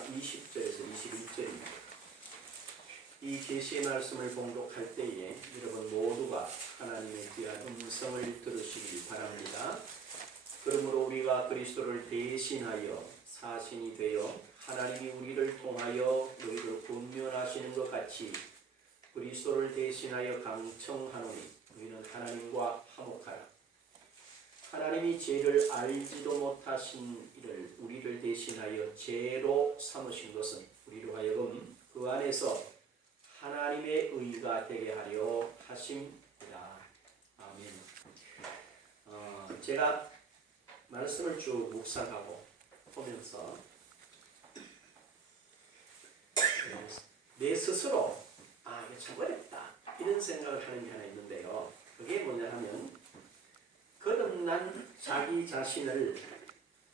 4장 20절에서 21절입니다. 이 계시의 말씀을 봉독할 때에 여러분 모두가 하나님의 귀한 음성을 들으시기 바랍니다. 그러므로 우리가 그리스도를 대신하여 사신이 되어 하나님이 우리를 통하여 너희를 권면하시는 것 같이 그리스도를 대신하여 강청하노니 너희는 하나님과 화목하라. 하나님이 죄를 알지도 못하신 이를 우리를 대신하여 죄로 삼으신 것은 우리로 하여금 그 안에서 하나님의 의가 되게 하려 하심이라. 아멘. 제가 말씀을 쭉 묵상하고 보면서 내 스스로 이거 참 어렵다 이런 생각을 하는 게 하나 있는데요. 그게 뭐냐 하면 거듭난 자기 자신을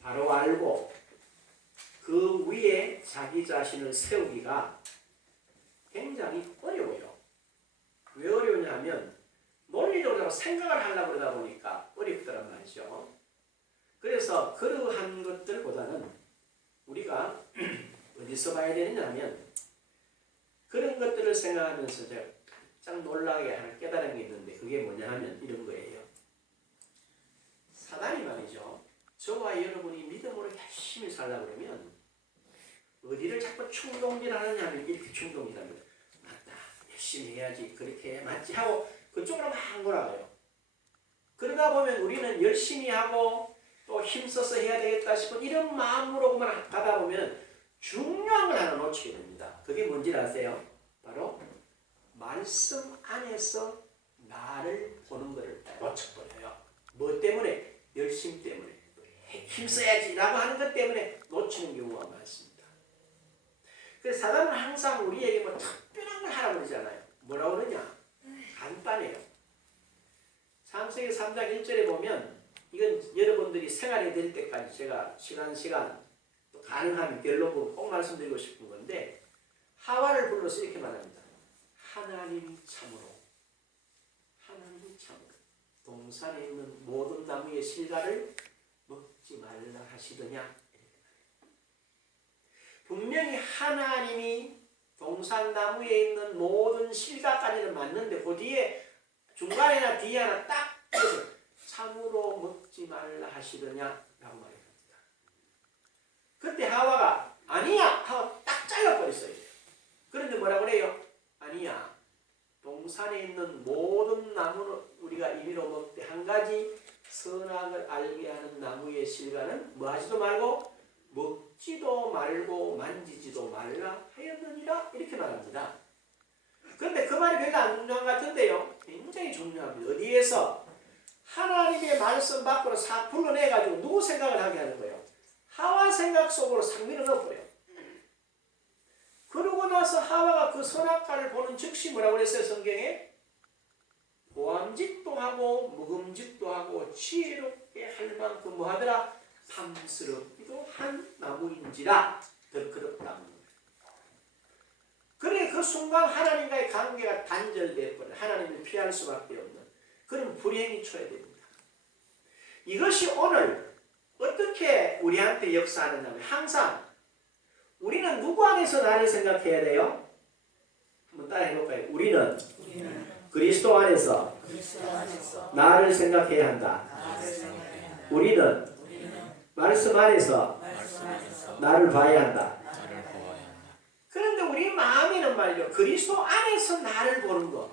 바로 알고 그 위에 자기 자신을 세우기가 굉장히 어려워요. 왜 어려우냐 하면 논리적으로 생각을 하려고 그러다 보니까 어렵더란 말이죠. 그래서 그러한 것들보다는 우리가 어디서 봐야 되느냐 하면 그런 것들을 생각하면서 제가 참 놀라게 하는 깨달은 게 있는데 그게 뭐냐 하면 이런 거예요. 사단이 말이죠. 저와 여러분이 믿음으로 열심히 살려고 그러면 어디를 자꾸 충동질하느냐 하면 이렇게 충동질합니다. 맞다. 열심히 해야지. 그렇게 맞지 하고 그쪽으로 막 몰아가요. 그러다 보면 우리는 열심히 하고 또 힘써서 해야 되겠다 싶은 이런 마음으로만 가다 보면 중요한 걸 하나 놓치게 됩니다. 그게 뭔지 아세요? 바로 말씀 안에서 나를 보는 것을 놓쳐버려요. 뭐 때문에? 열심 때문에. 힘써야지 라고 하는 것 때문에 놓치는 경우가 많습니다. 그래서 사단은 항상 우리에게 뭐 특별한 걸 하라고 그러잖아요. 뭐라고 그러냐? 간단해요. 창세기 3장 1절에 보면 이건 여러분들이 생활이 될 때까지 제가 시간 또 가능하면 결론부로 꼭 말씀드리고 싶은 건데 하와를 불러서 이렇게 말합니다. 하나님이 참으로 동산에 있는 모든 나무의 실과를 먹지 말라 하시더냐. 분명히 하나님이 동산나무에 있는 모든 실과까지는 맞는데 그 뒤에 중간에나 뒤에 하나 딱 참으로 먹지 말라 하시더냐 라고 말합니다. 그때 하와가 아니야 하고 딱 잘라버렸어요. 그런데 뭐라 그래요? 아니야. 동산에 있는 모든 나무는 우리가 임의로 먹되 한 가지 선악을 알게 하는 나무의 실과는 뭐 하지도 말고 먹지도 말고 만지지도 말라 하였느니라 이렇게 말합니다. 그런데 그 말이 별로 안 중요한 것 같은데요. 굉장히 중요합니다. 어디에서? 하나님의 말씀 밖으로 싹 불러내가지고 누구 생각을 하게 하는 거예요? 하와 생각 속으로 상미를 넣어버려요. 그러고 나서 하와가 그 선악과를 보는 즉시 뭐라고 그랬어요? 성경에? 보암직도 하고 묵음직도 하고 지혜롭게 할 만큼 뭐하더라? 탐스럽기도 한 나무인지라 덜커럽다. 그래 그 순간 하나님과의 관계가 단절되어 버려 하나님을 피할 수밖에 없는 그런 불행이 초래됩니다. 이것이 오늘 어떻게 우리한테 역사하느냐면 항상 우리는 누구 안에서 나를 생각해야 돼요? 한번 따라 해볼까요? 우리는 그리스도 안에서 나를 생각해야 한다. 우리는 말씀 안에서 나를 봐야 한다. 그런데 우리 마음에는 말이죠. 그리스도 안에서 나를 보는 것.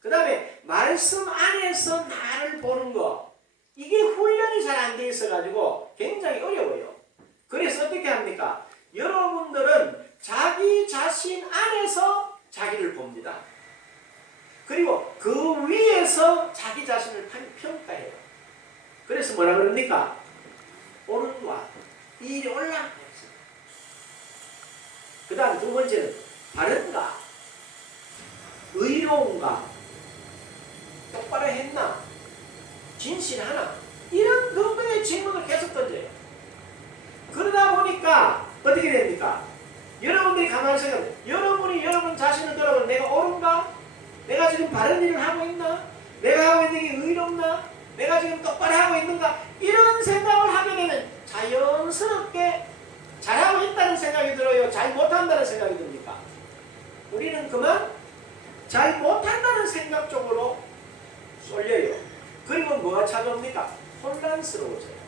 그 다음에 말씀 안에서 나를 보는 것. 이게 훈련이 잘 안 돼 있어가지고 굉장히 어려워요. 그래서 어떻게 합니까? 여러분들은 자기 자신 안에서 자기를 봅니다. 그리고 그 위에서 자기 자신을 평가해요. 그래서 뭐라 그럽니까? 옳은가? 일이 옳나? 그 다음 두 번째는 바른가? 의로운가? 똑바로 했나? 진실하나? 이런 근거의 질문을 계속 던져요. 그러다 보니까 어떻게 됩니까? 여러분들이 가만히 생각해요. 여러분이 여러분 자신을 돌아보면 내가 옳은가? 내가 지금 바른 일을 하고 있나? 내가 하고 있는 게 의롭나? 내가 지금 똑바로 하고 있는가? 이런 생각을 하게 되면 자연스럽게 잘하고 있다는 잘한다는 생각이 들어요? 잘 못한다는 생각이 듭니까? 우리는 그만 잘 못한다는 생각 쪽으로 쏠려요. 그리고 뭐가 찾아옵니까? 혼란스러워져요.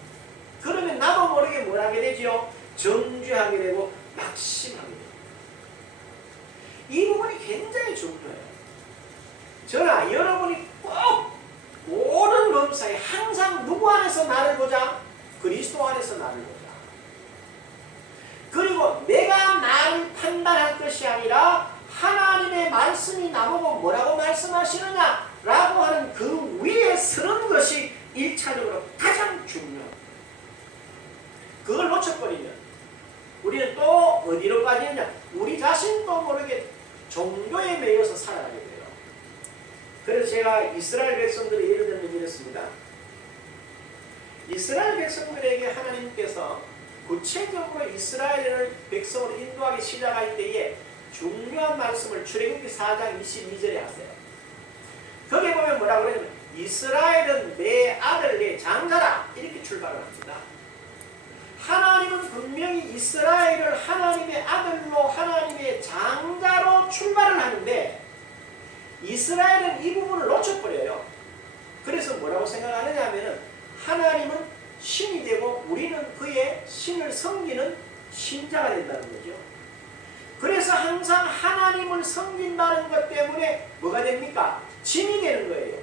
그러면 나도 모르게 뭘 하게 되죠? 정죄하게 되고 낙심하게 됩니다. 이 부분이 굉장히 중요해요. 저나 여러분이 꼭 모든 범사에 항상 누구 안에서 나를 보자? 그리스도 안에서 나를 보자. 그리고 내가 나를 판단할 것이 아니라 하나님의 말씀이 나보고 뭐라고 말씀하시느냐 라고 하는 그 위에 서는 것이 1차적으로 가장 중요합니다. 그걸 놓쳐버리면 우리는 또 어디로 빠지느냐? 우리 자신도 모르게 종교에 매여서 살아가게 돼요. 그래서 제가 이스라엘 백성들의 예를 들면 이랬습니다. 이스라엘 백성들에게 하나님께서 구체적으로 이스라엘 백성을 인도하기 시작할 때에 중요한 말씀을 출애굽기 4장 22절에 하세요. 거기에 보면 뭐라고 그러냐면 이스라엘은 내 아들 내 장자라 이렇게 출발을 합니다. 하나님은 분명히 이스라엘을 하나님의 아들로 하나님의 장자로 출발을 하는데 이스라엘은 이 부분을 놓쳐버려요. 그래서 뭐라고 생각하느냐 하면은 하나님은 신이 되고 우리는 그의 신을 섬기는 신자가 된다는 거죠. 그래서 항상 하나님을 섬긴다는 것 때문에 뭐가 됩니까? 짐이 되는 거예요.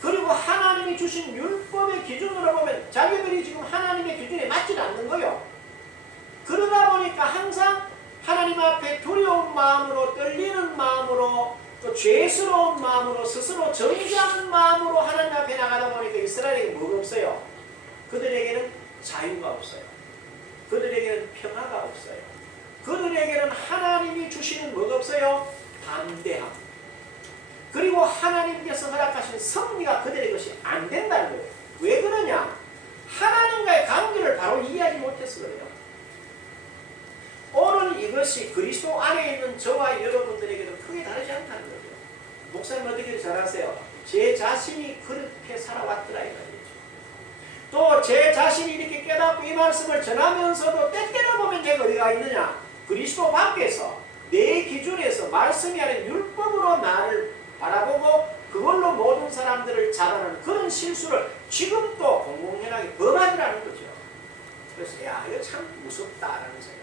그리고 하나님이 주신 율법의 기준으로 보면 자기들이 지금 하나님의 기준에 맞지 않는 거예요. 그러다 보니까 항상 하나님 앞에 두려운 마음으로 떨리는 마음으로 또 죄스러운 마음으로 스스로 정죄하는 마음으로 하나님 앞에 나가다 보니까 이스라엘에게 뭐가 없어요? 그들에게는 자유가 없어요. 그들에게는 평화가 없어요. 그들에게는 하나님이 주시는 뭐가 없어요? 담대함. 그리고 하나님께서 허락하신 섭리가 그들의 것이 안 된다는 거예요. 왜 그러냐? 하나님과의 관계를 바로 이해하지 못해서 그래요. 오늘 이것이 그리스도 안에 있는 저와 여러분들에게도 크게 다르지 않다는 거죠. 목사님 어떻게 잘 아세요? 제 자신이 그렇게 살아왔더라 이 말이죠. 또 제 자신이 이렇게 깨닫고 이 말씀을 전하면서도 때때로 보면 내가 어디가 있느냐? 그리스도 밖에서 내 기준에서 말씀이 아닌 율법으로 나를 바라보고 그걸로 모든 사람들을 자라는 그런 실수를 지금도 공공연하게 범하더라는 거죠. 그래서 야 이거 참 무섭다라는 생각.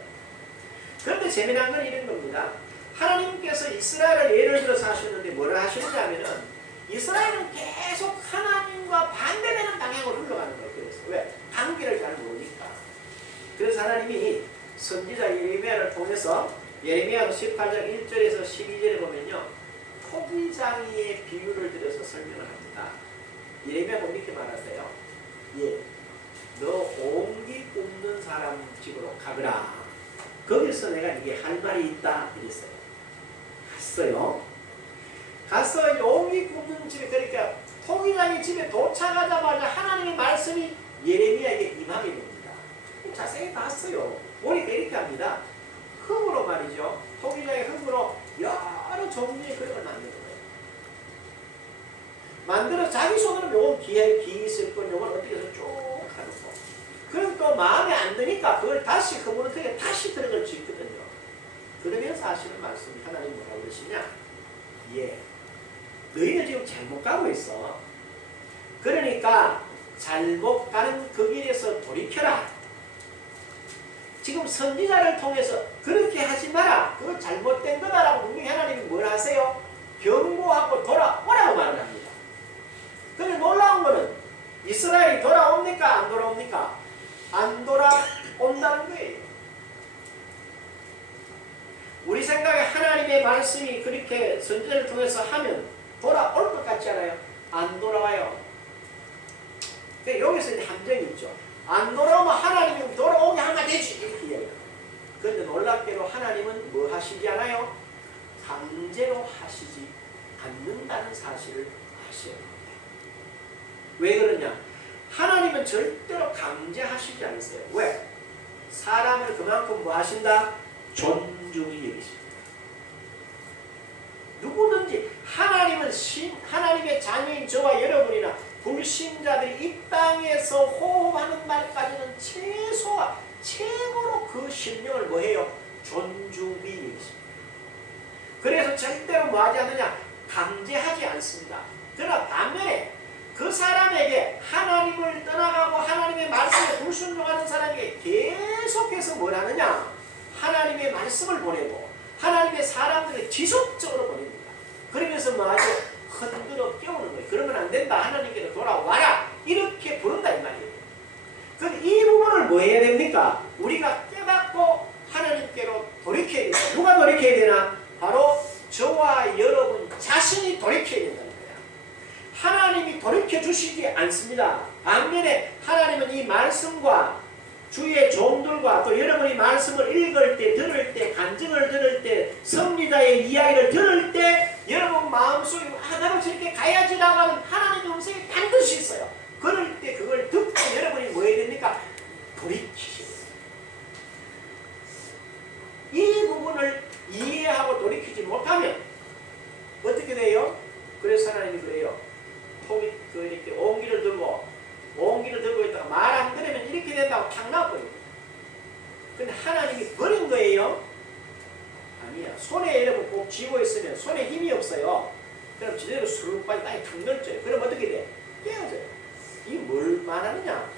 그런데 재미난 건 이런 겁니다. 하나님께서 이스라엘을 예를 들어서 하셨는데 뭐를 하시느냐 하면은 이스라엘은 계속 하나님과 반대되는 방향으로 흘러가는 거예요. 그래서 왜? 관계를 잘 모르니까. 그래서 하나님이 선지자 예레미야를 통해서 예레미야 18장 1절에서 12절에 보면요. 토기장이의 비유를 들어서 설명을 합니다. 예레미야가 이렇게 말하세요. 예, 너 옹기 굽는 사람 집으로 가거라. 거기서 내가 이게 할 말이 있다 이랬어요. 갔어요. 가서 옹기 굽는 집에 그러니까 토기장의 집에 도착하자마자 하나님의 말씀이 예레미야에게 임하게 됩니다. 자세히 봤어요. 보니까 이렇게 합니다. 흙으로 말이죠. 토기장의 흙으로 여러 종류의 그릇을 만드는 거예요. 만들어 자기 손으로 요건 귀 있을 건 요건 어떻게 해서 쭉 하고 그럼 또 마음에 안 드니까 그걸 다시 그물을 통해 다시 들어갈 수 있거든요. 그러면서 하시는 말씀이 하나님 뭐라고 그러시냐? 예, 너희는 지금 잘못 가고 있어. 그러니까 잘못 가는 그 길에서 돌이켜라. 지금 선지자를 통해서 그렇게 하지 마라. 그건 잘못된 거다라고 분명히 하나님이 뭘 하세요? 경고하고 돌아오라고 말을 합니다. 그런데 놀라운 거는 이스라엘이 돌아옵니까? 안 돌아옵니까? 안 돌아온다는 거예요. 우리 생각에 하나님의 말씀이 그렇게 선지자를 통해서 하면 돌아올 것 같지 않아요? 안 돌아와요. 여기서 이제 함정이 있죠. 안 돌아오면 하나님이 돌아오게 하면 되지 이렇게 이야기해요. 그런데 놀랍게도 하나님은 뭐 하시지 않아요? 강제로 하시지 않는다는 사실을 아셔야 합니다. 왜 그러냐? 하나님은 절대로 강제하시지 않으세요. 왜? 사람을 그만큼 뭐 하신다? 존중히 여기십니다. 누구든지 하나님은 하나님의 자녀인 저와 여러분이나 불신자들이 이 땅에서 호흡하는 날까지는 최소화, 최고로 그 그 심령을 뭐해요? 존중히 여기십니다. 그래서 절대로 뭐하지 않느냐? 강제하지 않습니다. 그러나 반면에 그 사람에게 하나님을 떠나가고 하나님의 말씀에 불순종하는 사람에게 계속해서 뭘 하느냐? 하나님의 말씀을 보내고 하나님의 사람들을 지속적으로 보냅니다. 그러면서 뭐하죠? 흔들어 깨우는 거예요. 그러면 안 된다. 하나님께로 돌아와라. 이렇게 부른다 이 말이에요. 그런데 이 부분을 뭐 해야 됩니까? 우리가 깨닫고 하나님께로 돌이켜야 된다. 누가 돌이켜야 되나? 바로 저와 여러분 자신이 돌이켜야 된다는 거야. 하나님이 돌이켜 주시지 않습니다. 반면에 하나님은 이 말씀과 주의 종들과 또 여러분이 말씀을 읽을 때, 들을 때, 간증을 들을 때, 섭리자의 이야기를 들을 때 여러분 마음속에 나도 저렇게 가야지라고 하는 하나님의 음성이 반드시 있어요. 그럴 때 그걸 듣고 여러분이 뭐 해야 됩니까? 돌이키셔야 돼요. 이 부분을 이해하고 돌이키지 못하면 어떻게 돼요? 그래서 하나님이 그래요. 톡이 이렇게 옹기를 들고 있다가 말 안 들으면 이렇게 된다고 탁 나와버려요. 근데 하나님이 버린 거예요? 아니야. 손에 여러분 꼭 쥐고 있으면 손에 힘이 없어요. 그럼 제대로 수룩 빠지 땅에 탁 넓져요. 그럼 어떻게 돼? 깨어져요. 이게 뭘 말하느냐?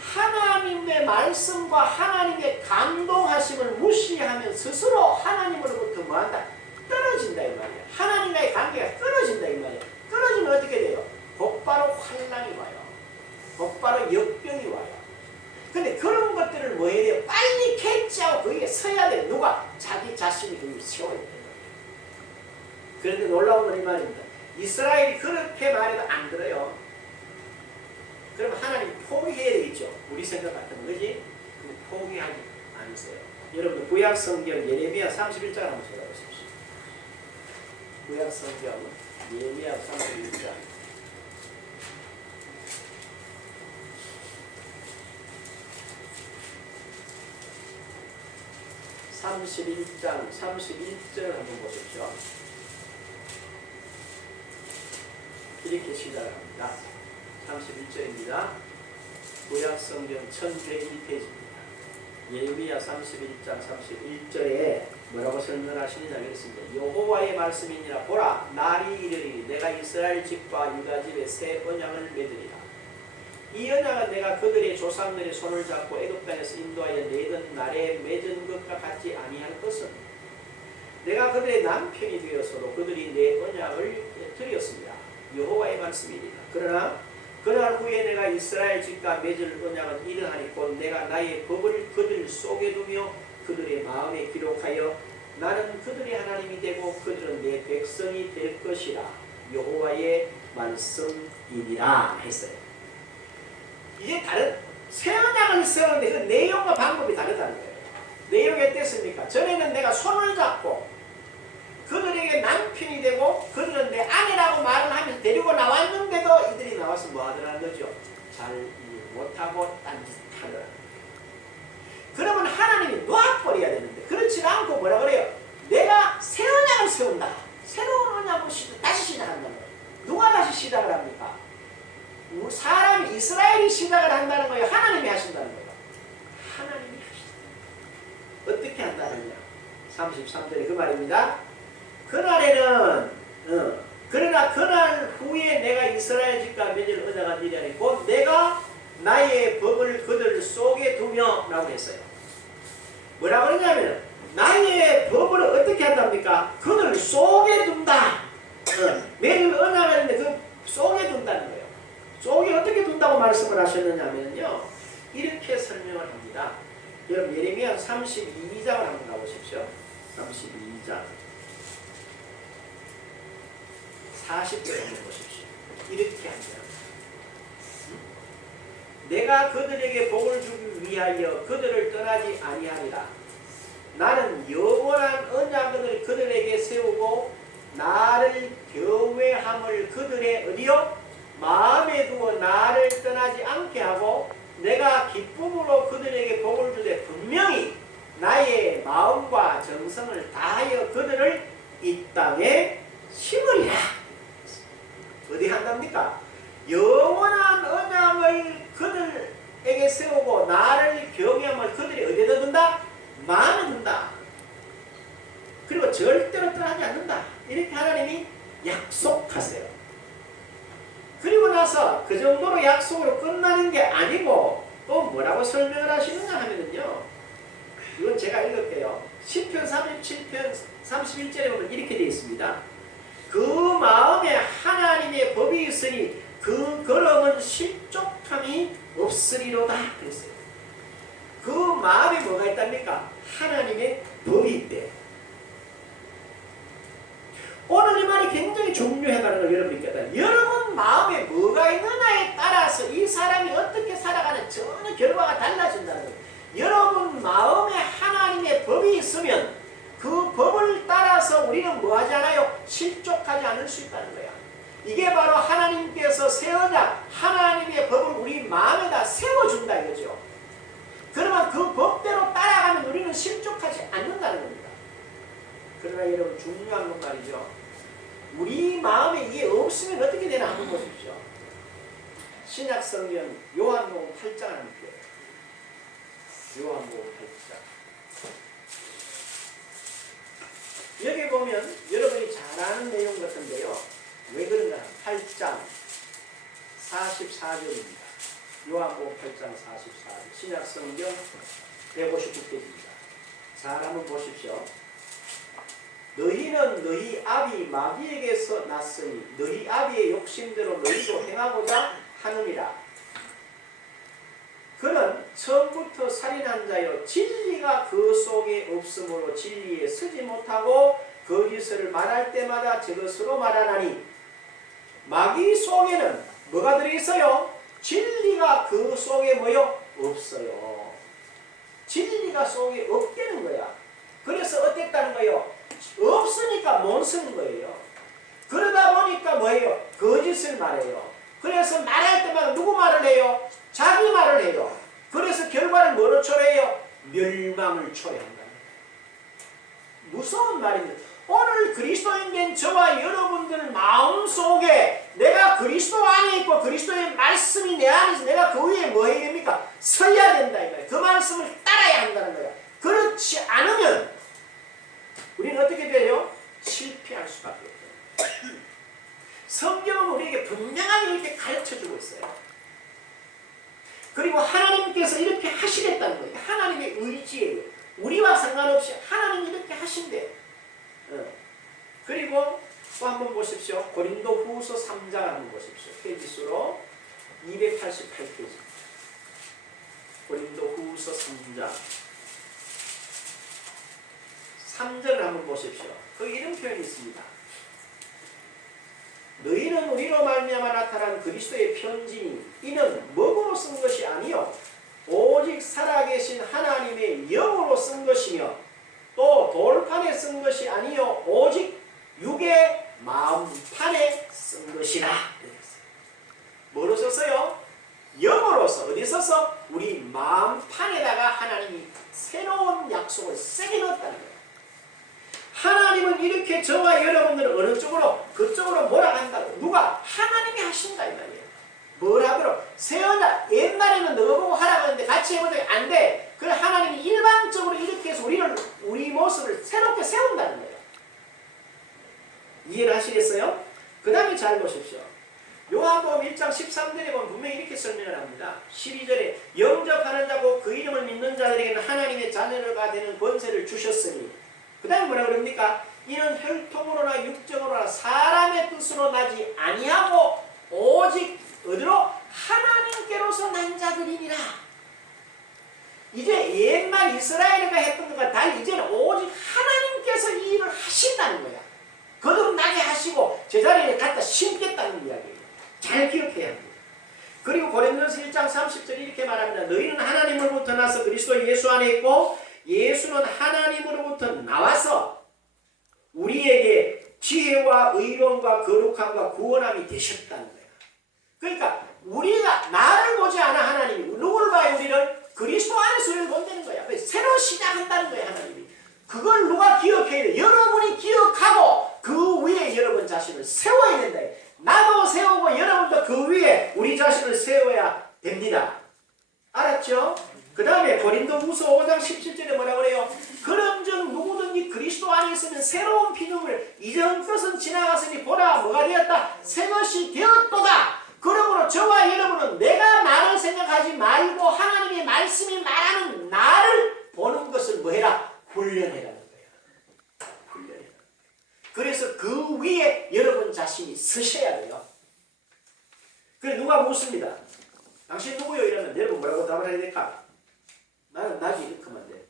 하나님의 말씀과 하나님의 감동하심을 무시하면 스스로 하나님으로부터 뭐한다? 떨어진다 이 말이야. 하나님과의 관계가 끊어진다 이 말이야. 끊어지면 어떻게 돼요? 곧바로 환난이 와요. 곧바로 역병이 와요. 근데 그런 것들을 뭐 해야 돼요? 빨리 캐치하고 거기에 서야 돼. 누가? 자기 자신이 거기에 세워야 돼요. 그런데 놀라운 건 이 말입니다. 이스라엘이 그렇게 말해도 안 들어요. 그러면 하나님 포기해야 되겠죠. 우리 생각 같으면 그지? 근데 포기하지 않으세요. 여러분 구약성경 예레미야 31장 한번 찾아보십시오. 구약성경 예레미야 31장 31장 31절 한번 보십시오. 이렇게 시작합니다. 31절입니다. 구약성경 1101페이지입니다. 예레미야 31장 31절에 뭐라고 설명하시느냐 그랬습니다. 여호와의 말씀이니라. 보라, 날이 이르리니 내가 이스라엘 집과 유다 집에 새 언약을 맺으리라. 이 언약은 내가 그들의 조상들의 손을 잡고 애굽 땅에서 인도하여 내던 날에 맺은 것과 같지 아니할 것은 내가 그들의 남편이 되어서도 그들이 내 언약을 깨뜨렸습니다. 여호와의 말씀이니라. 그러나 그날 후에 내가 이스라엘 집과 맺을 언약은 이러하니 곧 내가 나의 법을 그들 속에 두며 그들의 마음에 기록하여 나는 그들의 하나님이 되고 그들은 내 백성이 될 것이라. 여호와의 말씀이니라 했어요. 이제 다른 새 언약을 세우는데 그 내용과 방법이 다르다는 거예요. 내용이 어땠습니까? 전에는 내가 손을 잡고 그들에게 남편이 되고 그들은 내 아내라고 말을 하면서 데리고 나왔는데도 이들이 나와서 뭐 하더라는 거죠? 잘 못하고 딴짓하더라는 거예요. 그러면 하나님이 놓아버려야 되는데 그렇지 않고 뭐라 그래요? 내가 새 언약을 세운다. 새로운 언약을 다시 시작한다는 거예요. 누가 다시 시작을 합니까? 사람이 이스라엘이 시작을 한다는 거예요? 하나님이 하신다는 거예요? 하나님이 하신다. 어떻게 한다느냐? 33절에 그 말입니다. 그날에는 그러나 그날 후에 내가 이스라엘 집과 맺을 언약은 이리하니 곧 내가 나의 법을 그들 속에 두며 라고 했어요. 뭐라고 그러냐면 나의 법을 어떻게 한답니까? 그들 속에 둔다. 맺을 언약을 했는데 그 속에 둔다는 거예요. 속에 어떻게 둔다고 말씀을 하셨느냐면요. 이렇게 설명을 합니다. 여러분 예레미야 32장을 한번 가보십시오. 32장 40절 한번 보십시오. 이렇게 합니다. 내가 그들에게 복을 주기 위하여 그들을 떠나지 아니하리라. 나는 영원한 언약을 그들에게 세우고 나를 경외함을 그들의 어디요? 마음에 두어 나를 떠나지 않게 하고 내가 기쁨으로 그들에게 복을 주되 분명히 나의 마음과 정성을 다하여 그들을 이 땅에 심으리라. 어디 한답니까? 영원한 언약을 그들에게 세우고 나를 경외함을 그들이 어디에다 마음에 든다. 그리고 절대로 떠나지 않는다. 이렇게 하나님이 약속하세요. 그리고 나서 그 정도로 약속으로 끝나는 게 아니고 또 뭐라고 설명을 하시느냐 하면은요. 이건 제가 읽을게요. 시편 37편 31절에 보면 이렇게 되어 있습니다. 그 마음에 하나님의 법이 있으니 그 걸음은 실족함이 없으리로다. 그랬어요. 그 마음에 뭐가 있답니까? 하나님의 법이 있대. 오늘 이 말이 굉장히 중요하다는 걸 여러분이 깨달아요. 여러분 마음에 뭐가 있느냐에 따라서 이 사람이 어떻게 살아가는 전혀 결과가 달라진다는 거예요. 여러분 마음에 하나님의 법이 있으면 그 법을 따라서 우리는 뭐 하지 않아요? 실족하지 않을 수 있다는 거야. 이게 바로 하나님께서 세우자 하나님의 법을 우리 마음에다 세워준다 이거죠. 그러면 그 법대로 따라가면 우리는 실족하지 않는다는 겁니다. 그러나 여러분 중요한 건 말이죠. 우리 마음에 이게 없으면 어떻게 되나 한번 보십시오. 신약성경 요한복음 8장 한번 볼게요. 요한복음 8장. 여기 보면 여러분이 잘 아는 내용 같은데요. 왜 그런가? 8장 44절입니다. 요한복음 8장 44절. 신약성경 159페이지입니다. 잘 한번 보십시오. 너희는 너희 아비 마귀에게서 났으니 너희 아비의 욕심대로 너희도 행하고자 하느니라. 그는 처음부터 살인한 자요 진리가 그 속에 없으므로 진리에 서지 못하고 거짓을 말할 때마다 저것으로 말하나니 마귀 속에는 뭐가 들어있어요? 진리가 그 속에 뭐요? 없어요. 진리가 속에 없다는 거야. 그래서 어땠다는 거예요? 없으니까 못 쓰는 거예요. 그러다 보니까 뭐예요? 거짓을 말해요. 그래서 말할 때마다 누구 말을 해요? 자기 말을 해요. 그래서 결과를 뭐로 초래해요? 멸망을 초래한다. 무서운 말입니다. 오늘 그리스도인 된 저와 여러분들 마음속에 내가 그리스도 안에 있고 그리스도의 말씀이 내 안에서 내가 그 위에 뭐 해야 됩니까? 서야 된다 이거예요. 그 말씀을 따라야 한다는 거예요. 그렇지 않으면 우리는 어떻게 돼요? 실패할 수밖에 없어요. 성경은 우리에게 분명하게 이렇게 가르쳐주고 있어요. 그리고 하나님께서 이렇게 하시겠다는 거예요. 하나님의 의지예요. 우리와 상관없이 하나님이 이렇게 하신대요. 그리고 또 한번 보십시오. 고린도 후서 3장 한번 보십시오. 페이지 수로 288페이지. 고린도 후서 3장 3절을 한번 보십시오. 그 이런 표현이 있습니다. 너희는 우리로 말미암아 나타난 그리스도의 편지니 이는 먹으로 쓴 것이 아니요 오직 살아계신 하나님의 영으로 쓴 것이며 또 돌판에 쓴 것이 아니요 오직 육의 마음판에 쓴 것이라. 뭐로 썼어요? 영으로서. 어디 썼어? 우리 마음판에다가 하나님이 새로운 약속을 세게 넣었다는 거예요. 하나님은 이렇게 저와 여러분들은 어느 쪽으로? 그쪽으로 몰아간다고. 누가? 하나님이 하신다 이 말이에요. 뭐라고? 세워자. 옛날에는 너 보고 하라고 했는데 같이 해보더니 안 돼. 그래 하나님이 일반적으로 이렇게 해서 우리 모습을 새롭게 세운다는 거예요. 이해를 하시겠어요? 그 다음에 잘 보십시오. 요한복음 1장 13절에 보면 분명히 이렇게 설명을 합니다. 12절에 영접하는 자고 그 이름을 믿는 자들에게는 하나님의 자녀가 되는 권세를 주셨으니 그 다음에 뭐라 그럽니까? 이는 혈통으로나 육정으로나 사람의 뜻으로 나지 아니하고 오직 어디로? 하나님께로서 난 자들이니라. 이제 옛날 이스라엘이가 했던 것과 달리 이제는 오직 하나님께서 이 일을 하신다는 거야. 거듭나게 하시고 제자리에 갖다 심겠다는 이야기예요. 잘 기억해야 합니다. 그리고 고린도서 1장 30절 이렇게 말합니다. 너희는 하나님으로부터 나서 그리스도 예수 안에 있고 예수는 하나님으로부터 나와서 우리에게 지혜와 의로움과 거룩함과 구원함이 되셨다는 거예요. 그러니까 우리가 나를 보지 않아 하나님이 누구를 봐요? 우리를 그리스도 안에서 우리를 본다는 거야. 새로 시작한다는 거야 하나님이. 그걸 누가 기억해야 돼? 여러분이 기억하고 그 위에 여러분 자신을 세워야 된다. 나도 세우고 여러분도 그 위에 우리 자신을 세워야 됩니다. 알았죠? 그 다음에 고린도 후서 5장 17절에 뭐라고 그래요? 하였다. 새 것이 되었도다. 그러므로 저와 여러분은 내가 나를 생각하지 말고 하나님의 말씀이 말하는 나를 보는 것을 뭐해라? 훈련해라는 거야. 훈련해라. 그래서 그 위에 여러분 자신이 서셔야 돼요. 그래 누가 묻습니다. 당신 누구요? 이러면 여러분 뭐라고 답을 해야 될까? 나는 나지 이렇게 하면 돼.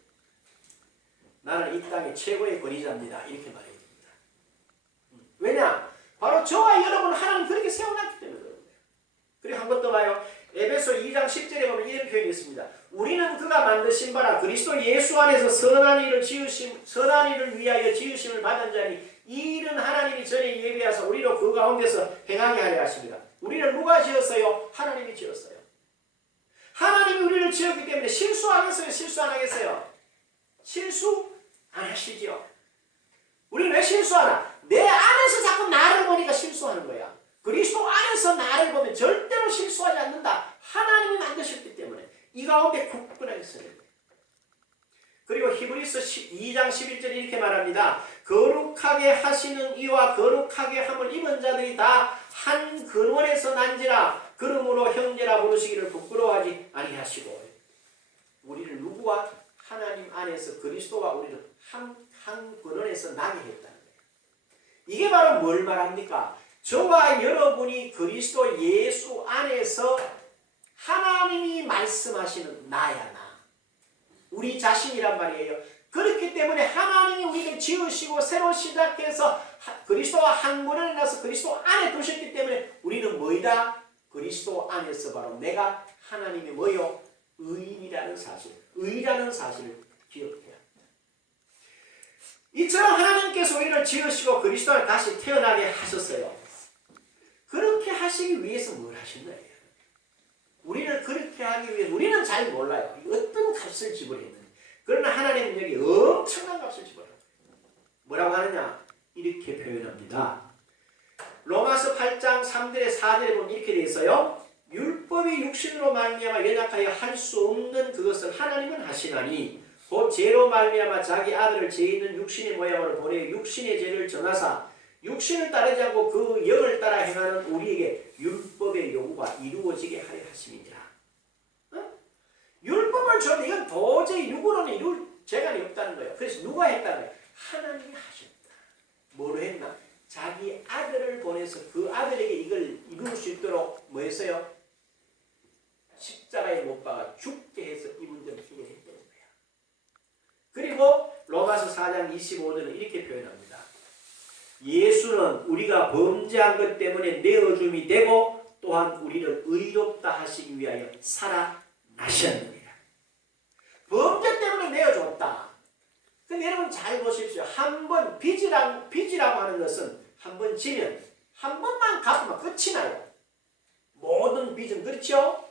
나는 이 땅의 최고의 권위자입니다. 이렇게 말해야 됩니다. 왜냐? 바로 저와 여러분 하나님 그렇게 세워놨기 때문에 그런 거예요. 그리고 한 번 더 봐요. 에베소 2장 10절에 보면 이런 표현이 있습니다. 우리는 그가 만드신 바라 그리스도 예수 안에서 선한 일을 위하여 지으심을 받은 자니 이 일은 하나님이 전에 예비하사 우리로 그 가운데서 행하게 하려 하십니다. 우리를 누가 지었어요? 하나님이 지었어요. 하나님이 우리를 지었기 때문에 실수하겠어요? 실수 안 하겠어요? 실수 안 하시죠. 우리는 왜 실수하나? 내 안에서 자꾸 나를 보니까 실수하는 거야. 그리스도 안에서 나를 보면 절대로 실수하지 않는다. 하나님이 만드셨기 때문에 이 가운데 굳건하게 서야 돼요. 그리고 히브리서 2장 11절에 이렇게 말합니다. 거룩하게 하시는 이와 거룩하게 함을 입은 자들이 다 한 근원에서 난지라 그러므로 형제라 부르시기를 부끄러워하지 아니하시고 우리를 누구와 하나님 안에서 그리스도와 우리를 한 근원에서 나게 했다는 거예요. 이게 바로 뭘 말합니까? 저와 여러분이 그리스도 예수 안에서 하나님이 말씀하시는 나야 나. 우리 자신이란 말이에요. 그렇기 때문에 하나님이 우리를 지으시고 새로 시작해서 그리스도와 한 근원에 나서 그리스도 안에 두셨기 때문에 우리는 뭐이다? 그리스도 안에서 바로 내가 하나님의 뭐요? 의인이라는 사실, 의라는 사실을 기억해야 합니다. 이처럼 하나님께서 우리를 지으시고 그리스도 안에 다시 태어나게 하셨어요. 그렇게 하시기 위해서 뭘 하셨나요? 우리를 그렇게 하기 위해 우리는 잘 몰라요. 어떤 값을 지불했는지. 그러나 하나님은 여기 엄청난 값을 지불합니다. 뭐라고 하느냐? 이렇게 표현합니다. 로마서 8장 3절에 4절에 보면 이렇게 되어 있어요. 율법이 육신으로 말미암아 연약하여 할 수 없는 그것을 하나님은 하시나니 곧 죄로 말미암아 자기 아들을 죄 있는 육신의 모양으로 보내 육신의 죄를 정하사 육신을 따르지 않고 그 영을 따라 행하는 우리에게 율법의 요구가 이루어지게 하려 하심이니라. 율법을 줬는데 이건 도저히 육으로는 이룰 재간이 없다는 거예요. 그래서 누가 했다는 거예요? 하나님이 하셨다. 뭐로 했나? 자기 아들을 보내서 그 아들에게 이걸 이룰 수 있도록 뭐 했어요? 십자가에 못 박아 죽게 해서 이 문제를 해결했다는 거예요. 그리고 로마서 4장 25절은 이렇게 표현합니다. 예수는 우리가 범죄한 것 때문에 내어줌이 되고 또한 우리를 의롭다 하시기 위하여 살아나셨느니라. 범죄 때문에 내어줬다. 근데 여러분 잘 보십시오. 한 번 빚이라고 하는 것은 한 번 지면 한 번만 갚으면 끝이 나요. 모든 빚은 그렇죠?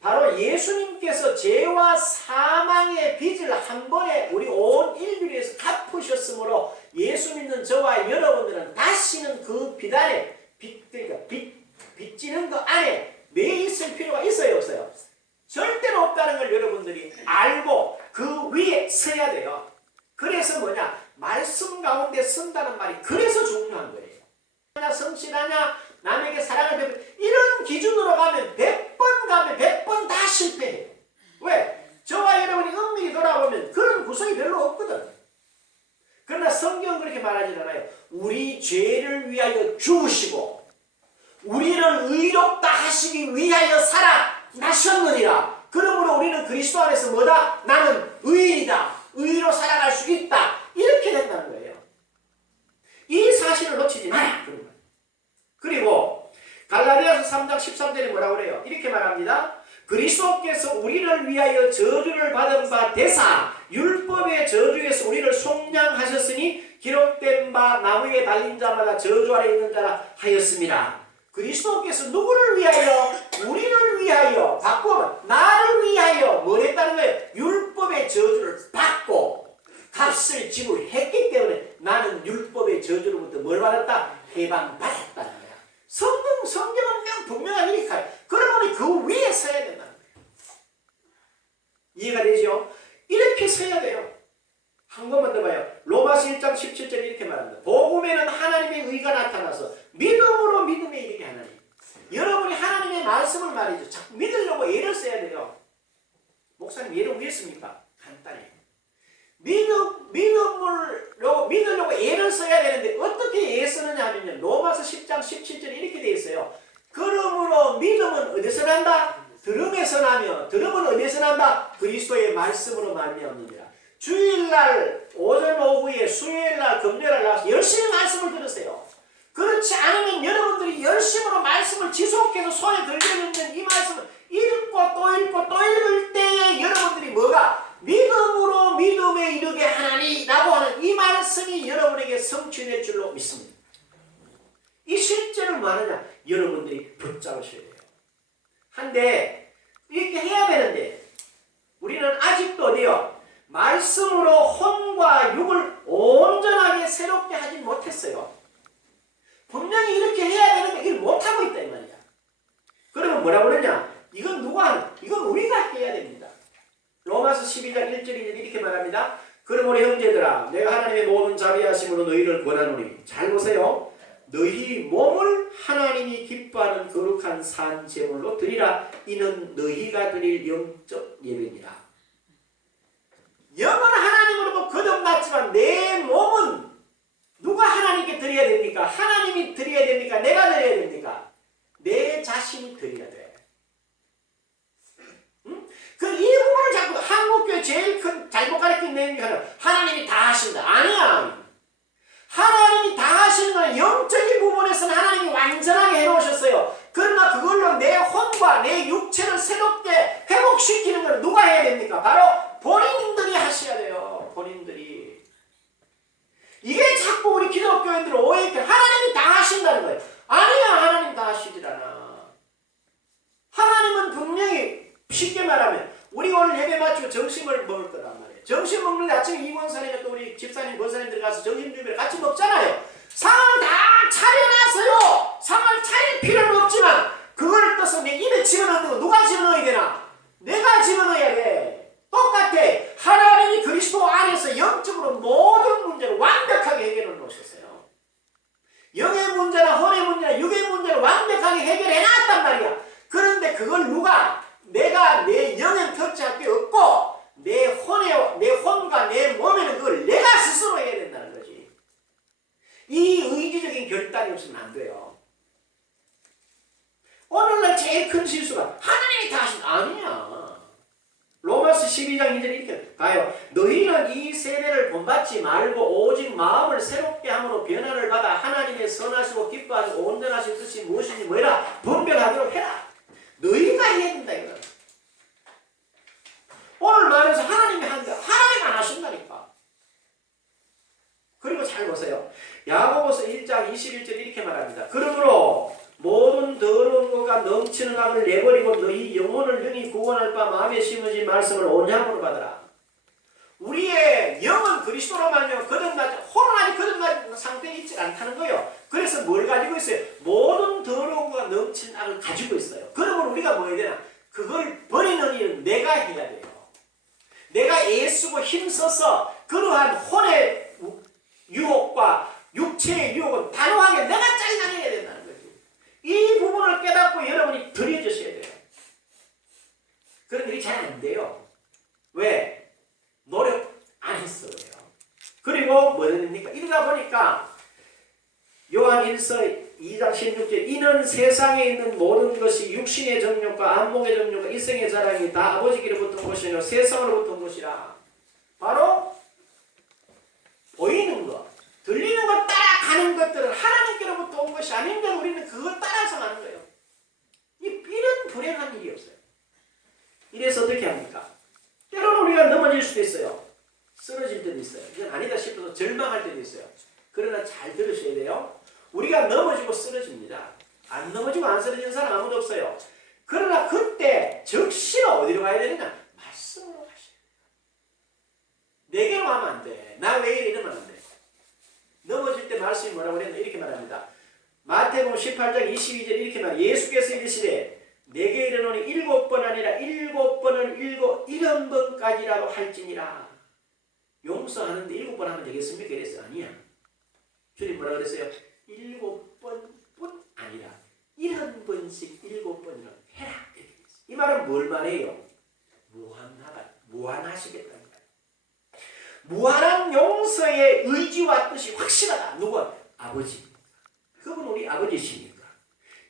바로 예수님께서 죄와 사망의 빚을 한 번에 우리 온 인류를 위해서 갚으셨으므로 예수 믿는 저와 여러분들은 다시는 그 빚 안에 그러니까 빚지는 그 안에 매 있을 필요가 있어요, 없어요? 절대로 없다는 걸 여러분들이 알고 그 위에 서야 돼요. 그래서 뭐냐? 말씀 가운데 선다는 말이 그래서 중요한 거예요. 성실하냐? 남에게 사랑을 베풀 이런 기준으로 가면 100번 가면 100번 다 실패해요. 왜? 저와 여러분이 은밀히 돌아보면 그런 구성이 별로 없거든. 그러나 성경은 그렇게 말하지 않아요. 우리 죄를 위하여 죽으시고 우리를 의롭다 하시기 위하여 살아나셨느니라. 그러므로 우리는 그리스도 안에서 뭐다? 나는 의인이다. 의로 살아갈 수 있다. 이렇게 된다는 거예요. 이 사실을 놓치지 마라. 그리고 갈라디아서 3장 13절에 뭐라고 그래요? 이렇게 말합니다. 그리스도께서 우리를 위하여 저주를 받은 바 되사 율법의 저주에서 우리를 속량하셨으니 기록된 바 나무에 달린 자마다 저주 아래 있는 자라 하였습니다. 그리스도께서 누구를 위하여? 우리를 위하여 바꾸면 나를 위하여 뭘 했다는 거예요? 율법의 저주를 받고 값을 지불했기 때문에 나는 율법의 저주로부터 뭘 받았다? 해방받았다는 거야. 성경은 그냥 분명하게 이렇게 해요. 그러면 그 위에 서야 된다는 거예요. 이해가 되죠? 이렇게 서야 돼요. 한 번만 더 봐요. 로마서 1장 17절 이렇게 말합니다. 복음에는 하나님의 의가 나타나서 믿음으로 믿음에 이르게 하나니. 여러분이 하나님의 말씀을 말이죠. 자꾸 믿으려고 애를 써야 돼요. 목사님 애를 왜 씁니까? 간단해요. 믿으려고 애를 써야 되는데 어떻게 애 쓰느냐 하면요. 로마서 10장 17절에 이렇게 되어 있어요. 그러므로 믿음은 어디서 난다? 들음에서 나며 들음은 어디서 난다? 그리스도의 말씀으로 말미암느니라. 주일날 오전 오후에 수요일날 금요일날 나와서 열심히 말씀을 들으세요. 그렇지 않으면 여러분들이 열심으로 말씀을 지속해서 손에 들려있는 이 말씀을 읽고 또 읽고 또 읽을 때에 여러분들이 뭐가? 믿음으로 믿음에 이르게 하나니 라고 하는 이 말씀이 여러분에게 성취될 줄로 믿습니다. 이 실제를 뭐하느냐? 여러분들이 붙잡으셔야 돼요. 한데 이렇게 해야 되는데 우리는 아직도 어디요? 말씀으로 혼과 육을 온전하게 새롭게 하지 못했어요. 분명히 이렇게 해야 되는데 이걸 못하고 있다 이 말이야. 그러면 뭐라고 그러냐? 이건 누가 하는? 이건 우리가 해야 됩니다. 로마서 12장 1절에 이렇게 말합니다. 그러므로 형제들아 내가 하나님의 모든 자비하심으로 너희를 권하노니 잘 보세요. 너희 몸을 하나님이 기뻐하는 거룩한 산 제물로 드리라. 이는 너희가 드릴 영적 예배니라. 영은 하나님으로 거듭났지만 내 몸은 누가 하나님께 드려야 됩니까? 하나님이 드려야 됩니까? 내가 드려야 됩니까? 내 자신이 드려야 돼. 이 부분을 자꾸 한국교회 제일 큰 잘못 가르치는 내용이 하나님이 다 하신다. 아니야. 하나님이 다 하시는 건 영적인 부분에서는 하나님이 완전하게 해놓으셨어요. 그러나 그걸로 내 혼과 내 육체를 새롭게 회복시키는 걸 누가 해야 됩니까? 바로 본인들이 하셔야 돼요. 본인들이. 이게 자꾸 우리 기독교인들 오해해. 하나님이 다 하신다는 거예요. 아니야. 하나님 다 하시질 않아. 하나님은 분명히 쉽게 말하면 우리 오늘 예배 마치고 점심을 먹을 거란 말이에요. 점심 먹는데 아침에 이권사님과 또 우리 집사님, 권사님들 가서 점심 준비를 같이 먹잖아요. 상을 다 차려놨어요. 상을 차릴 필요는 없지만 그걸 떠서 내 입에 집어넣는 거 누가 집어넣어야 되나? 내가 집어넣어야 돼. 똑같아. 하나님이 그리스도 안에서 영적으로 모든 문제를 완벽하게 해결해 놓으셨어요. 영의 문제나 혼의 문제나 육의 문제를 완벽하게 해결해 놨단 말이야. 그런데 그걸 누가? 내가 내 영에 터치할 게 없고 내 혼과 내 몸에는 그걸 내가 스스로 해야 된다는 거지. 이 의지적인 결단이 없으면 안 돼요. 오늘날 제일 큰 실수가 하나님이 다 하신 아니야. 로마서 12장 2절에 이렇게 가요. 너희는 이 세대를 본받지 말고 오직 마음을 새롭게 함으로 변화를 받아 하나님의 선하시고 기뻐하시고 온전하신 뜻이 무엇인지 뭐라 분별하도록 해라. 너희가 해야 된다 이거야. 오늘 말해서 하나님이 하는데 하나님 안 하신다니까. 그리고 잘 보세요. 야고보서 1장 21절 이렇게 말합니다. 그러므로 모든 더러운 것과 넘치는 악을 내버리고 너희 영혼을 능히 구원할 바 마음에 심어진 말씀을 온향으로 받으라. 우리의 영은 그리스도로 말미암아 거듭나지 혼은 아직 거듭난 상태에 있지 않다는 거예요. 그래서 뭘 가지고 있어요? 모든 더러운 것과 넘치는 악을 가지고 있어요. 그러면 우리가 뭐 해야 되나? 그걸 버리는 일은 내가 해야 돼요. 내가 애쓰고 힘써서 그러한 혼의 유혹과 육체의 유혹은 단호하게 내가 잘라내야 된다는 거지. 이 부분을 깨닫고 여러분이 들여주셔야 돼요. 그런데 이게 잘 안 돼요. 왜? 노력 안 했어 그래요. 그리고 뭐 됩니까? 이러다 보니까 요한 1서 2장 16절 이는 세상에 있는 모든 것이 육신의 정욕과 안목의 정욕과 이생의 자랑이 다 아버지께로부터 온 것이며 세상으로부터 온 것이라. 바로 보이는 것, 들리는 것 따라가는 것들은 하나님께로부터 온 것이 아닌데 우리는 그것 따라서 가는 거예요. 이런 불행한 일이 없어요. 이래서 어떻게 합니까? 때로는 우리가 넘어질 수도 있어요. 쓰러질 때도 있어요. 이건 아니다 싶어서 절망할 때도 있어요. 그러나 잘 들으셔야 돼요. 우리가 넘어지고 쓰러집니다. 안 넘어지고 안 쓰러지는 사람 아무도 없어요. 그러나 그때 적시로 어디로 가야 되느냐? 말씀으로 가셔야 돼요. 내게로 하면 안 돼. 나 왜 이래 이러면 안 돼. 넘어질 때 말씀이 뭐라고 그랬나? 이렇게 말합니다. 마태복음 18장 22절 이렇게 말합니다. 예수께서 이르시되 내게 이르노니 7번 아니라 7번을 70번까지라도 할지니라. 용서하는데 7번 하면 되겠습니까? 이랬어요. 아니야. 주님 뭐라 그랬어요? 7번뿐 아니라 70번씩 7번이라고 해라. 이 말은 뭘 말해요? 무한하시겠다는 거예요. 무한한 용서의 의지와 뜻이 확실하다. 누가? 아버지. 그분 우리 아버지시니까.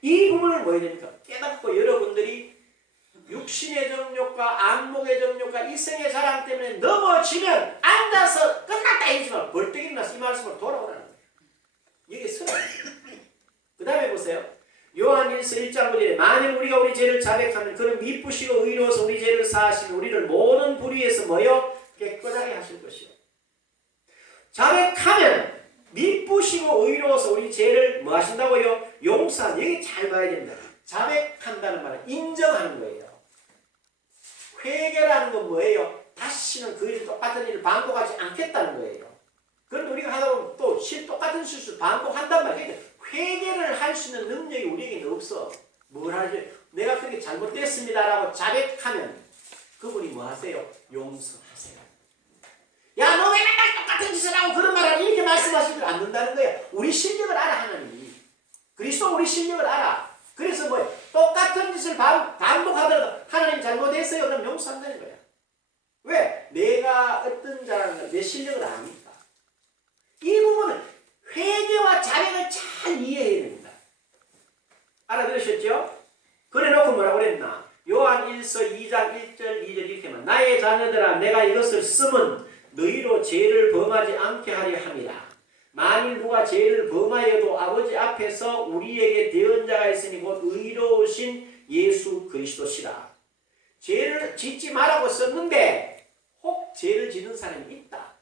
이 부분을 뭐 해야 됩니까? 깨닫고 여러분들이 육신의 정욕과 안목의 정욕과 이성의 자랑 때문에 넘어지면 앉아서 끝났다 이지만 벌떡 일어나서 이 말씀을 돌아오라는 거예요. 이게 선언이에요. 그 다음에 보세요. 요한일서 1장 9절에 만일 우리가 우리 죄를 자백하면 그는 미쁘시고 의로워서 우리 죄를 사하시며 우리를 모든 불의에서 모여 깨끗하게 하실 것이요. 자백하면 미쁘시고 의로워서 우리 죄를 뭐 하신다고요? 용서하는. 여기 잘 봐야 됩니다. 자백한다는 말은 인정하는 거예요. 회개라는 건 뭐예요? 다시는 그 일 똑같은 일을 반복하지 않겠다는 거예요. 그런데 우리가 하다 보면 또 똑같은 실수 반복한단 말이에요. 회개를 할 수 있는 능력이 우리에게는 없어. 뭘 하지? 내가 그렇게 잘못됐습니다라고 자백하면 그분이 뭐 하세요? 용서하세요. 야, 너 왜 맨날 똑같은 짓을 하고 그런 말을 이렇게 말씀하시지 않는다는 거예요. 우리 실력을 알아, 하나님이. 그리스도 우리 실력을 알아. 그래서 뭐 똑같은 짓을 반복하더라도 하나님 잘못했어요. 그럼 용서한다는 거야. 왜? 내가 어떤 자라는 내 실력을 아니까. 이 부분은 회개와 자백을 잘 이해해야 됩니다. 알아들으셨죠? 그래 놓고 뭐라고 그랬나? 요한 1서 2장 1절 2절 이렇게 말. 나의 자녀들아 내가 이것을 쓰면 너희로 죄를 범하지 않게 하려 함이라. 만일 누가 죄를 범하여도 아버지 앞에서 우리에게 대언자가 있으니 곧 의로우신 예수 그리스도시라. 죄를 짓지 말라고 썼는데 혹 죄를 짓는 사람이 있다.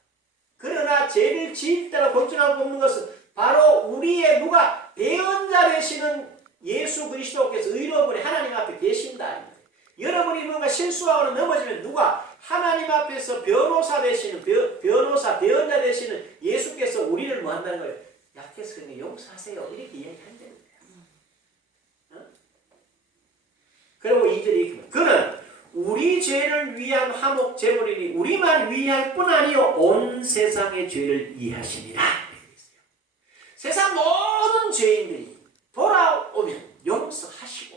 그러나 죄를 지을 때로 걱정하고 없는 것은 바로 우리의 누가 대언자 되시는 예수 그리스도께서 의로운 분이 하나님 앞에 계신다. 여러분이 뭔가 실수하거나 넘어지면 누가 하나님 앞에서 변호사 되시는 변호사 대언자 되시는 예수께서 우리를 뭐 한다는 거예요? 약해서 그냥 용서하세요. 이렇게 이야기한다는 거예요. 어? 그리고 2절에 이렇게 말해요. 그는 우리 죄를 위한 화목 제물이니 우리만 위할 뿐 아니요 온 세상의 죄를 이해하시니라. 세상 모든 죄인들이 돌아오면 용서하시고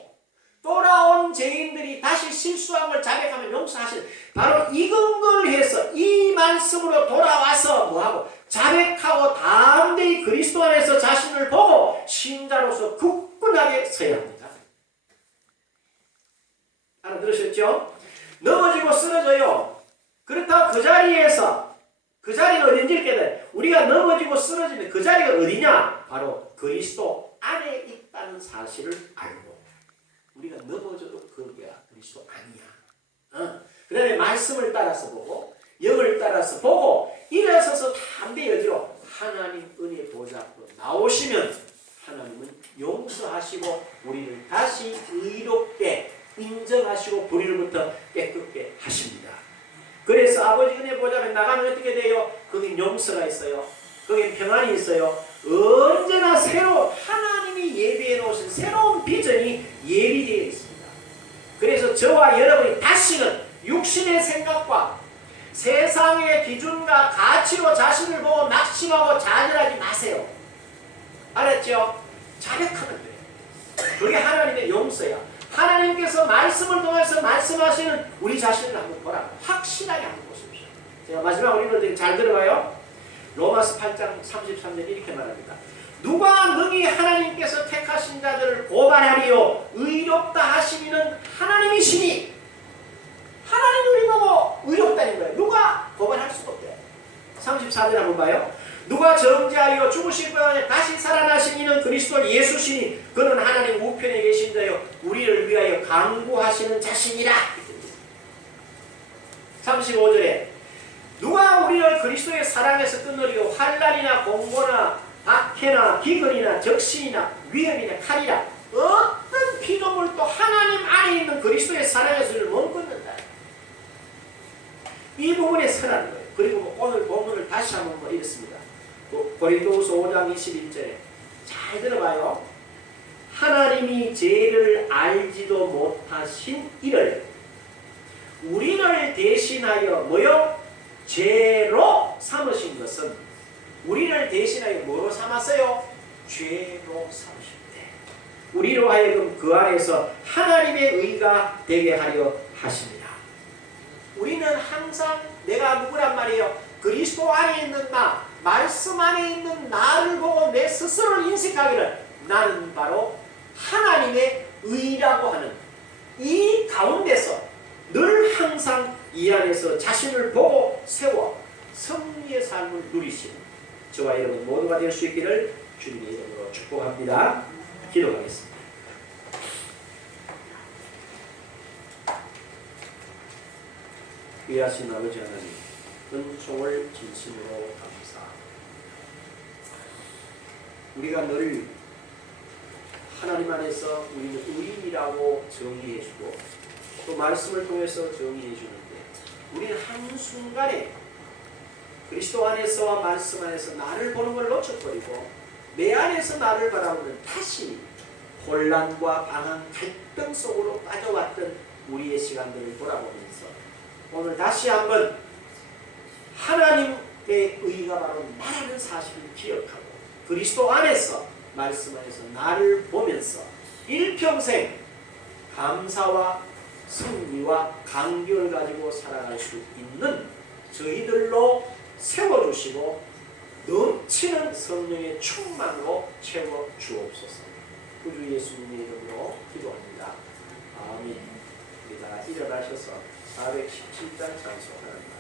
돌아온 죄인들이 다시 실수한 걸 자백하면 용서하시는 바로 이 근거를 해서 이 말씀으로 돌아와서 뭐하고 자백하고 담대히 그리스도 안에서 자신을 보고 신자로서 굳건하게 서야 합니다. 알아들으셨죠? 넘어지고 쓰러져요. 그렇다고 그 자리에서 그 자리가 어딘지를 깨달아요. 우리가 넘어지고 쓰러지면 그 자리가 어디냐? 바로 그리스도 안에 있다는 사실을 알고 우리가 넘어져도 그게 그리스도 아니야. 그 다음에 말씀을 따라서 보고 영을 따라서 보고 일어서서 담대히 어디로? 하나님 은혜 보좌 앞으로 나오시면 하나님은 용서하시고 우리를 다시 의롭게 인정하시고 불의로부터 깨끗게 하십니다. 그래서 아버지 은혜 보좌 앞에 나가면 어떻게 돼요? 거긴 용서가 있어요. 거긴 평안이 있어요. 언제나 새로 하나님이 예비해 놓으신 새로운 비전이 예비되어 있습니다. 그래서 저와 여러분이 다시는 육신의 생각과 세상의 기준과 가치로 자신을 보고 낙심하고 좌절하지 마세요. 알았죠? 자백하면 돼요. 그게 하나님의 용서야. 하나님께서 말씀을 통해서 말씀하시는 우리 자신을 한번 보라. 확실하게 한번 보십시오. 제가 마지막 우리들 잘 들어가요. 로마서 8장 33절 이렇게 말합니다. 누가 능히 하나님께서 택하신 자들을 고발하리요 의롭다 하시니는 하나님이시니. 하나님이 우리 보고 의롭다는 거예요. 누가 고발할 수가 없대요. 34절 한번 봐요. 누가 정죄하여 죽으실 것 다시 살아나신 이는 그리스도 예수시니 그는 하나님 우편에 계신 자요 우리를 위하여 강구하시는 자신이라. 35절에 누가 우리를 그리스도의 사랑에서 끊으리고 환난이나 공고나 박해나 기근이나 적신이나 위험이나 칼이라 어떤 피조물도 하나님 안에 있는 그리스도의 사랑에서 못 끊는다. 이 부분에 서라는 거예요. 그리고 오늘 본문을 다시 한번 읽습니다. 고린도후서 5장 21절에 잘 들어봐요. 하나님이 죄를 알지도 못하신 이를 우리를 대신하여 뭐요? 죄로 우리를 대신하여 뭐로 삼았어요? 죄로 삼으셨대. 우리로 하여금 그 안에서 하나님의 의가 되게 하려 하십니다. 우리는 항상 내가 누구란 말이에요? 그리스도 안에 있는 나, 말씀 안에 있는 나를 보고 내 스스로를 인식하기를 나는 바로 하나님의 의라고 하는 이 가운데서 늘 항상 이 안에서 자신을 보고 세워 승리의 삶을 누리시는 저와 여러분 모두가 될 수 있기를 주님의 이름으로 축복합니다. 기도하겠습니다. 귀하신 아버지 하나님, 은총을 진심으로 감사합니다. 우리가 늘 하나님 안에서 우리는 의인이라고 정의해주고 또 말씀을 통해서 정의해주는데 우리는 한순간에 그리스도 안에서와 말씀 안에서 나를 보는 걸 놓쳐버리고 내 안에서 나를 바라보는 다시 혼란과 방황, 갈등 속으로 빠져왔던 우리의 시간들을 돌아보면서 오늘 다시 한번 하나님의 의가 바로 나라는 사실을 기억하고 그리스도 안에서 말씀 안에서 나를 보면서 일평생 감사와 승리와 간격을 가지고 살아갈 수 있는 저희들로 세워주시고 넘치는 성령의 충만으로 채워주옵소서. 구주 예수님의 이름으로 기도합니다. 아멘. 우리 다 일어나셔서 417장 찬송합니다.